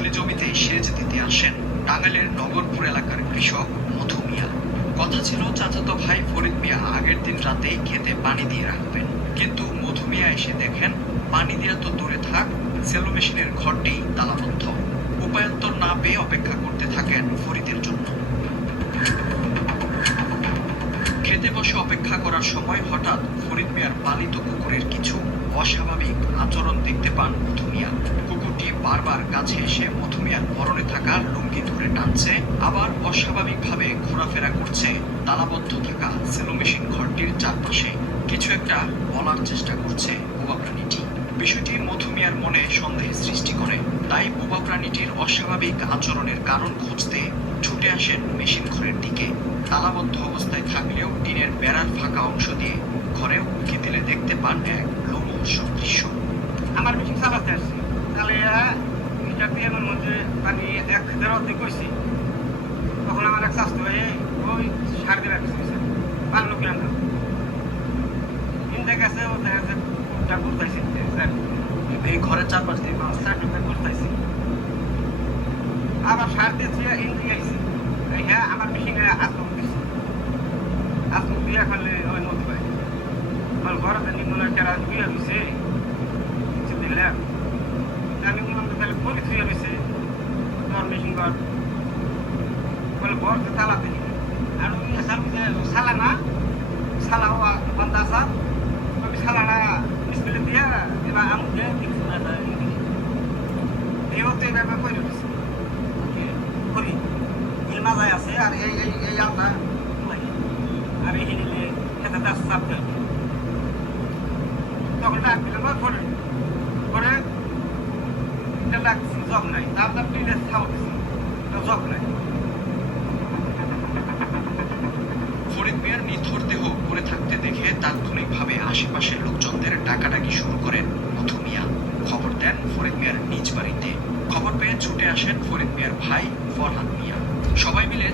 ফসলি জমিতে সেচ দিতে আসেন টাঙ্গাইলের নগরপুর এলাকার কৃষক মধু মিয়া। কথা ছিল চাচাতো ভাই ফরিদ মিয়া আগের দিন রাতেই খেতে পানি দিয়ে রাখবেন, কিন্তু মধু মিয়া এসে দেখেন পানি দেওয়া তো দূরে থাক, সেলো মেশিনের ঘরটি তালাবদ্ধ। উপায়ন্তর না পেয়ে অপেক্ষা করতে থাকেন ফরিদের জন্য। খেতে বসে অপেক্ষা করার সময় হঠাৎ ফরিদ মিয়ার পালিত কুকুরের কিছু অস্বাভাবিক আচরণ দেখতে পান মধু মিয়া। কুকুরটি বারবার কাছে এসে মধু মিয়ার পরনে থাকা লুঙ্গি ধরে টানছে, আবার অস্বাভাবিকভাবে ঘোরাফেরা করছে তালাবদ্ধ থাকা সেলো মেশিন ঘরটির চারপাশে। কিছু একটা বলার চেষ্টা করছে বোবা প্রাণীটি। বিষয়টি মধু মিয়ার মনে সন্দেহের সৃষ্টি করে, তাই বোবা প্রাণীটির অস্বাভাবিক আচরণের কারণ খুঁজতে ছুটে আসেন মেশিন ঘরের দিকে। তালাবদ্ধ অবস্থায় থাকলেও টিনের বেড়ার ফাঁকা অংশ দিয়ে ঘরে উঁকি দিলে দেখতে পান এক লোমহর্ষক দৃশ্য। আমার মেশিন চালাতে আসছি, চালিয়ে মিটার দিয়ে আমার মধ্যে পানি এক দেড়তে কইছি। তখন আমার এক স্বাস্থ্য হয়ে ওই সার দিয়ে রাখছে পারলো কিনা না দেখা গেছে, ও দেখা গেছে কুকুরটা ঘুরতাইছে এই ঘরের চারপাশ দিয়ে চারটা ঘুরতাইছে, আবার সার দিয়ে ইন্ডিয়া আইছি। হ্যাঁ, আমার মেশিনে আত্মক দিচ্ছে, আত্মক দিয়া ফেললে ওই নদী পাই আমার ঘরে নির্মূলের কেরা ধুয়ে রয়েছে দিলাম। আমি বললাম তাহলে বলি ধুয়ে রয়েছে তোর মেশিন ঘর, বলে ঘর তো তালাতে আর ওই সালা না সালা বান্ধা আসা ওই সালাটা স্কুলে দিয়া এবার আমি দিয়ে এও তো এইভাবে করে রয়েছে করি ইল মাজায় আছে। আর এই এই এই আলটা আর এই নিলে খেতে দাস চাপ দেয়। তখন ডাক দিলাম ঘরে ঘরে ডাকছি, জব নাই, তার টিনের ছাও দিছি, জব নাই। ফরিদ মিয়ার নিথর দেহ পড়ে থাকতে দেখে তাৎক্ষণিকভাবে আশেপাশের লোকজনদের ডাকাডাকি শুরু করেন মধু মিয়া। খবর দেন ফরিদ মিয়ার নিজ বাড়িতে। খবর পেয়ে ছুটে আসেন ফরিদ মিয়ার ভাই ফরহাদ মিয়া। সবাই মিলে